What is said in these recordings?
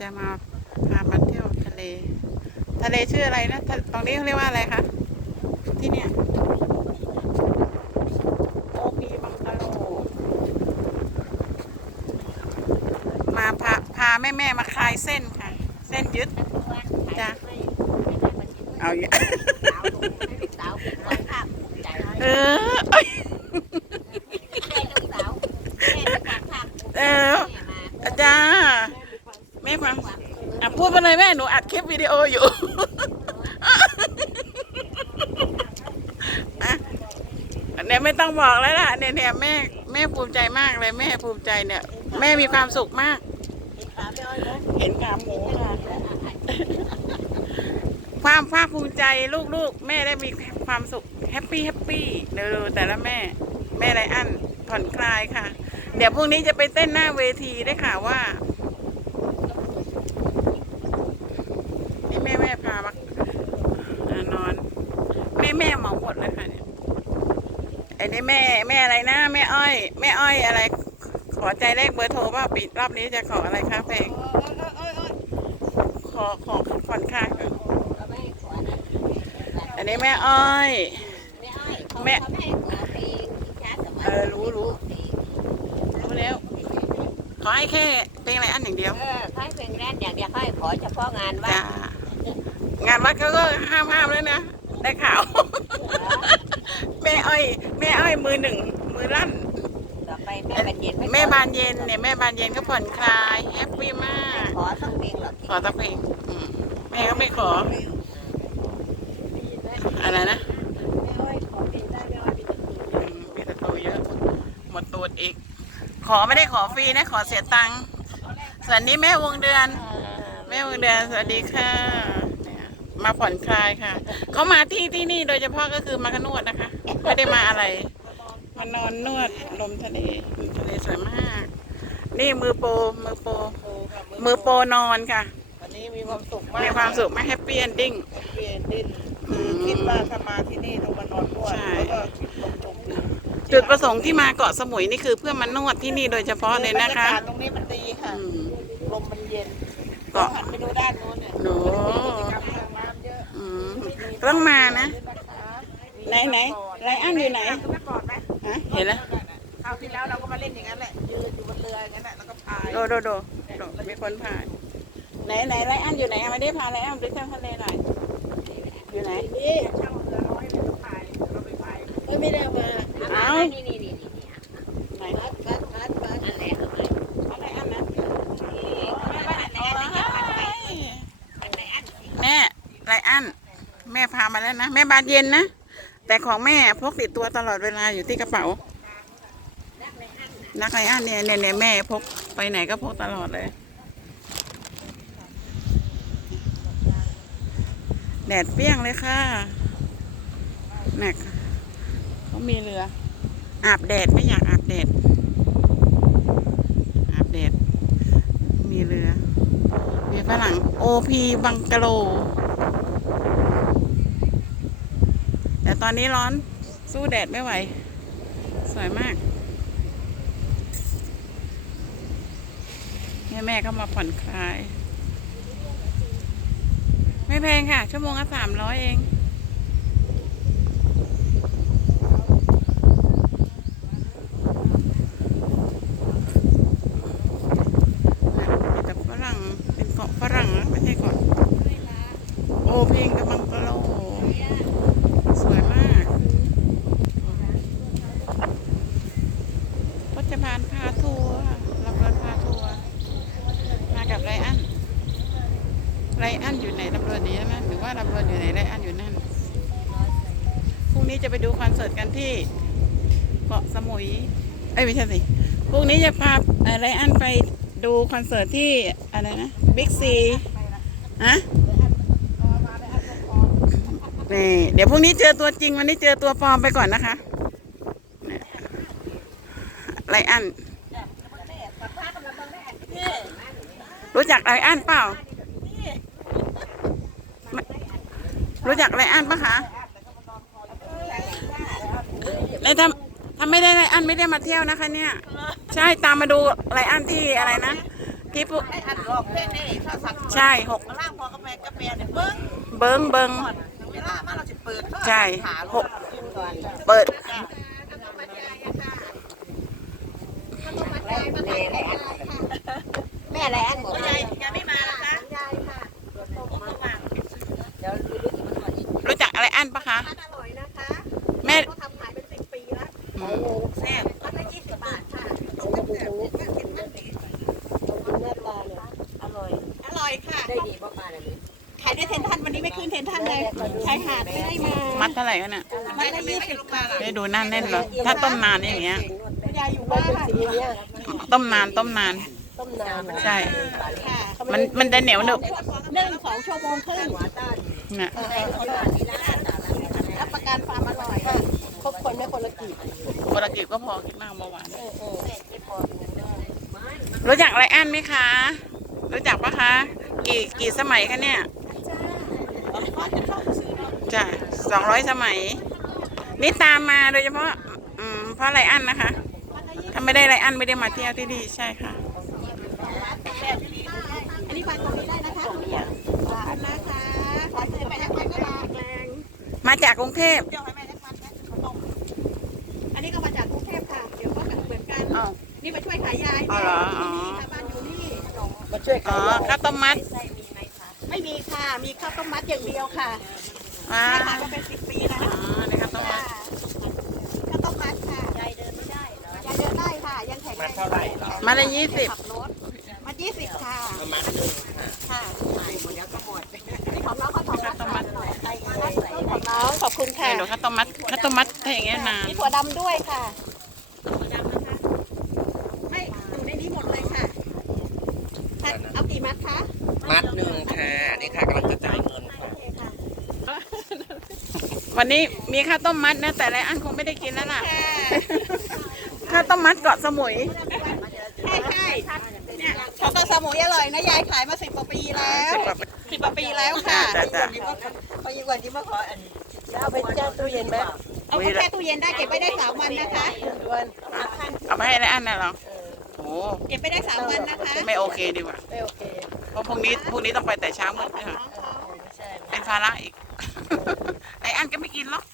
จะมาพามาเที่ยวทะเล ทะเลชื่ออะไรนะทะตรงนี้เขาเรียกว่าอะไรคะ ที่เนี่ยโอปีบังกะโล มาพาพาแม่แม่ๆมาคลายเส้นค่ะ เส้นยึดจ้ะเอาอย่างสาวลูกสาวเป็นคนภาคภูมิใจให้เออเอ้ยลูกสาวแม่มีความภาคภูมิใจเออแม่มาอาจารย์แม่ฟัง อะพูดไปเลยแม่หนูอัดคลิปวิดีโออยู่อะเนี่ยไม่ต้องบอกแล้วล่ะเนี่ยเนี่ยแม่แม่ภูมิใจมากเลยแม่ภูมิใจเนี่ย แม่มีความสุขมาก เห็นขาหมูค่ะความภาคภูมิใจลูกๆ แม่ได้มีความสุขแฮปปี้แฮปปี้เดี๋ยวดูแต่ละแม่ แม่ไรอันผ่อนคลายค่ะ เดี๋ยวพรุ่งนี้จะไปเต้นหน้าเวทีได้ข่าวว่า นี่แม่แม่พามาอ่านอน แม่แม่เหมาหมดเลยค่ะเนี่ย ไอ้นี่แม่แม่อะไรนะแม่อ้อย แม่อ้อยอะไร ขอใจเลขเบอร์โทรว่าปิดรอบนี้จะขออะไรคะเพลงขอขอผ่อนคลายก่อนก็ไม่ขอนะอันนี้แม่อ้อยไม่อ้อยเขาแม่เขาไม่ให้ขอเพลงที่ช้าสมัยเออรู้รู้รู้แล้ว ขอให้แค่เพลงอะไรอันอย่างเดียวเออค่อยเพลงแรกอย่างเดียวค่อยขอเฉพาะงานว่าจ้างานวัดเขาก็ห้ามห้ามแล้วนะได้ข่าว แม่อ้อย แม่อ้อยมือหนึ่งมือลั่นต่อไปแม่บรรเย็นแม่บานเย็นเนี่ยแม่บานเย็นก็ผ่อนคลายแฮปปี้มาก ขอสักเพลงหรอกขอสักเพลงอืมแม่ก็ไม่ขอ อะไรนะไม่อ้อยขอเพลงได้ไม่อ้อยเป็นอืมมีตะตูเยอะ หมดตูดอีก ขอไม่ได้ขอฟรีนะ ขอเสียตังค์ส่วนนี้แม่วงเดือน แม่วงเดือนสวัสดีค่ะเนี่ย มาผ่อนคลายค่ะ เขามาที่ที่นี่โดยเฉพาะก็คือมากนวดนะคะ ไม่ได้มาอะไร มานอนนวดลมทะเลลมทะเลสวยมาก นี่มือโปรมือโปรมือโปรนอนค่ะ วันนี้มีความสุขมากมีความสุขไหมแฮปปี้เอนดิ้งเปลี่ยนดินคือคิดว่าถ้ามาที่นี่ต้องมานอนนวดใช่แล้วก็คิดลมชมวิวจุดประสงค์ที่มาเกาะสมุยนี่คือเพื่อมานวดที่นี่โดยเฉพาะเลยนะคะบรรยากาศตรงนี้มันดีค่ะอืมลมมันเย็นเกาะหันไปดูด้านนู้นเนี่ยหนูกิจกรรมทางน้ำเยอะอืม ต้องมานะด้วยนะคะไหนไหนไรอันอยู่ไหนคุณแม่กอดไหมฮะเห็นแล้วคราวที่แล้วเราก็มาเล่นอย่างนั้นแหละยืนอยู่บนเรืออย่างนั้นแหละแล้วก็พายโดโดโดโดมีคนผ่านไหนไหนไรอันอยู่ไหนไม่ได้พาไรอันไปเที่ยวทะเลหน่อยอยู่ไหนนี่เช่าเรือร้อยเลยก็พายเราไปพายเอ้ยไม่ได้มาเอ้านี่นี่นี่นี่ ไหน พัดพัดพัดพัดอะไรเอาไป ไรอันนะ นี่แม่บ้านแม่ไม่อยากพัดไปพัดไปอัน แม่ไรอัน แม่พามาแล้ว นะ แม่บานเย็นนะ แต่ของแม่พกติดตัวตลอดเวลาอยู่ที่กระเป๋า นักไรอันเนี่ยเนี่ยเนี่ยแม่พกไปไหนก็พกตลอดเลยแดดเปรี้ยงเลยค่ะแม็กเขามีเรือ อาบแดดไม่อยากอาบแดด อาบแดด มีเรือเรือฝรั่งโอพีบังกะโล แต่ต อนนี้ร้อนสู้แดดไม่ไหว สวยมากแม่แม่ก็มาผ่อนคลาย ไม่แพงค่ะ ชั่วโมงละสามร้อยเอง มีแต่ฝรั่ง เป็นเกาะฝรั่งนะไม่ใช่เกาะโอเพลงกับบังกะโล สวยมากพจพานพาทัวร์ลำเรินพาทัวร์ มากับไรอัน ไรอันอยู่ไหนลำเรินนี้ใช่ไหมหรื อยู่ไหนไรอันอยู่นั่นพรุ่งนี้จะไปดูคอนเสิร์ตกันที่เกาะสมุยเอ้ยไม่ใช่สิพรุ่งนี้จะพาเอ่อไรอันไปดูคอนเสิร์ตที่อะไรนะบิ๊กซีฮะนี่เดี๋ยวพรุ่งนี้เจอตัวจริงวันนี้เจอตัวปลอมไปก่อนนะคะไรอัน รู้จักไรอันเปล่าไม่ รู้จักไรอันปะคะแล้วถ้าถ้าไม่ได้ไรอันไม่ได้มาเที่ยวนะคะ เนี่ย ใช่ตามมาดูไรอันที่อะไรนะที่ผู้ไอ้อันหลอกเพลงนี่ถ้าสัตว์ใช่หกมาล่างพอกาแฟกาแฟเนี่ยเบิ้งเบิงเบิงก่อนถึงเวลามาเราจะเปิดใช่หาหลูกกก่อนเปิดแม่แลนหมดยายยายไม่มาแล้วคะ รู้จักอะไรอันปะคะอร่อยนะคะแม่ก็ทำขายเป็นสิบปีแล้วอืมแซ่บก็ละยี่สิบบาทค่ะอร่อย อร่อยค่ะ ได้ดีมากๆเลย ขายได้เทนทันวันนี้ไม่ขึ้นเทนทันเลยชายหาดไม่ได้มามัดเท่าไหร่กันน่ะมันละยี่สิบค่ะได้ดูหน้าแน่นเหรอถ้าต้มนานอย่างเงี้ย คุณยายอยู่บ้านค่ะต้มนานต้มนาน ต้มนานใช่ค่ะมันมันจะเหนียวหนึบหนึ่งสองชั่วโมงครึ่งเนี่ยรับประกันความอร่อยครบคนไม่คนละกี่คนละกีบก็พอกินมากเบาหวานรู้จักอะไรอันไหมคะ รู้จักปะคะ กี่กี่สมัยคะเนี่ยใช่สองร้อยสมัย นี่ตามมาโดยเฉพาะอืมเพราะไรอันนะคะถ้าไม่ได้ไรอันไม่ได้มาเที่ยวที่นี่ใช่ค่ะอันนี้ไปตรงนี้ได้นะคะขอบคุณนะคะขอเชิญไปนักวันก็มาแรง มาจากกรุงเทพเดี๋ยวให้แม่นักวันนะขนมอันนี้ก็มาจากกรุงเทพค่ะ เดี๋ยวก็เหมือนกัน อ๋อ นี่มาช่วยขายยายอ๋อเหรออ๋อที่นี่ค่ะบ้านอยู่นี่มาช่วยอ๋กัอนข้าวต้มมัดไม่มีค่ะ มีข้าวต้มมัดอย่างเดียวค่ะอ่าขายมาเป็นสิบปีแล้วอ๋อนี่ข้าวต้มมัค่ะดข้าวต้มมัดค่ะ ยายเดินไม่ได้ยายเดินได้ค่ะ ยังแข็งแรงเท่าไหร่เหรอมาละยี่สิบขับรถมายี่สิบค่ะ ประมาณหนึ่งค่ะค่ะหมดแล้วก็หมดนี่ของน้องเขาของน้องของ น้องขอบคุณค่ะเดี๋ยวข้าวต้มมัดข้าวต้มมัดถ้าอย่างเงี้ยนานมีถั่วดำด้วยค่ะถั่วดำนะคะไม่อยู่ในนี้หมดเลยค่ะถ้าเอากี่มัดคะมัดหนึ่งค่ะนี่ค่ะกำลังจะจ่ายเงินค่ะโอเคค่ะวันนี้มีข้าวต้มมัดนะ แต่ไรอันคงไม่ได้กินแล้วล่ะค่ะข้าวต้มมัดเกาะสมุยใช่ใช่เนี่ยของกระสมุยอร่อยนะยายขายมาสิบกว่าปีแล้วสิบกว่าปีสิบกว่าปีแล้วค่ะจ้ะจ้ะพอยิ่งกว่านี้มาขออัน เอาไปแช่ตู้เย็นไหมเอาไปแช่ตู้เย็นได้เก็บไว้ได้สามวันนะคะด่วนเอาไปให้ไรอันน่ะเหรอโอ้เก็บไปได้สามวันนะคะไม่โอเคดีกว่าไม่โอเคเพราะพรุ่งนี้พรุ่งนี้ต้องไปแต่เช้ามืดเนี่ยใช่เป็นภาระอีกไรอันก็ไม่กินหรอก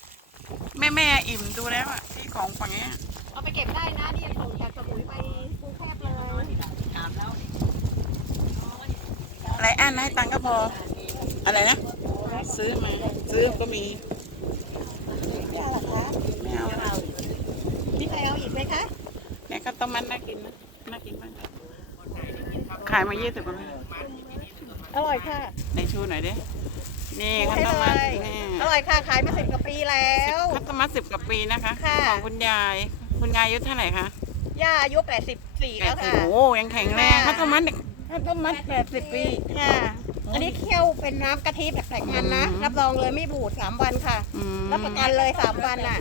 แม่แม่อิ่มดูแล้วอะที่ของฝั่งเนี้ยเอาไปเก็บได้นะนี่ยังส่งจากสมุยไปกรุงเทพเลยไรอันให้ตังค์ก็พออะไรนะ ซื้อมา ซื้อก็มี ได้เหรอคะ ไม่เอาละ มีใครเอาอีกไหมคะเนี่ยข้าวต้มมัดน่ากินนะน่ากินมากเลยขายมายี่สิบกว่าปีอร่อยค่ะ ในชูหน่อยดินี่ให้ข้าวต้มเลมัดยนี่อร่อยค่ะ ขายมาสิบกว่าปีแล้วข้าวต้มมัดสิบกว่าปีนะคะค่ะ ของคุณยาย คุณยายอายุเท่าไหร่คะย่าอายุแปดสิบสี่แปแล้ดวสิบค่ะ โอ้ยังแข็งแรงค่ะข้าวต้มมัดเนี่ยข้าวต้มมัดแปดสิบปีค่ะ อันนี้เคี่ยวเป็นน้ำกะทิแบบแตกมันนะอืมรับรองเลยไม่บูดสามวันค่ะอืมรับประกันเลยสามวันน่ะ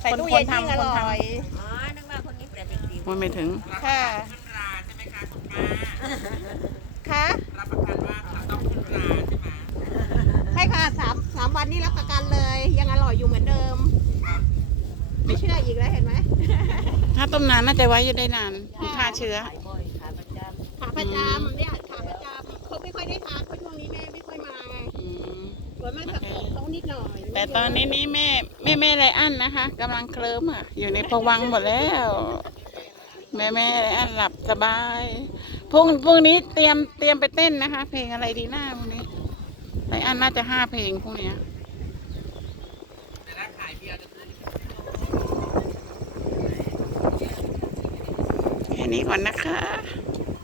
ใส่ตู้เย็นยิ่งอร่อยมันไม่ถึง ค่ะค่ะ รับประกันว่าข้าวต้มคุณราใช่ไหมใช่ค่ะสามสามวันนี้รับประกันเลย ยังอร่อยอยู่เหมือนเดิม ไม่เชื่ออีกแล้วเห็นไหมถ้าต้มนานน่าจะไว้อยู่ได้นานมีฆ่าเชื้อ ขาประจำเนี่ยขาประจำเขาไม่ค่อยได้ทาน สวนมากจะของเขานิดหน่อยแต่ตอนนี้นี่แม่แม่แม่ไรอันนะคะกำลังเคลิ้มอะ อยู่ในภวังค์หมดแล้ว แม่แม่ไรอันหลับสบายพรุ่งพรุ่งนี้เตรียมเตรียมไปเต้นนะคะ เพลงอะไรดีหน้าพรุ่งนี้ไรอันน่าจะห้าเพลงพรุ่งเนี้ยแค่นี้ก่อนนะคะ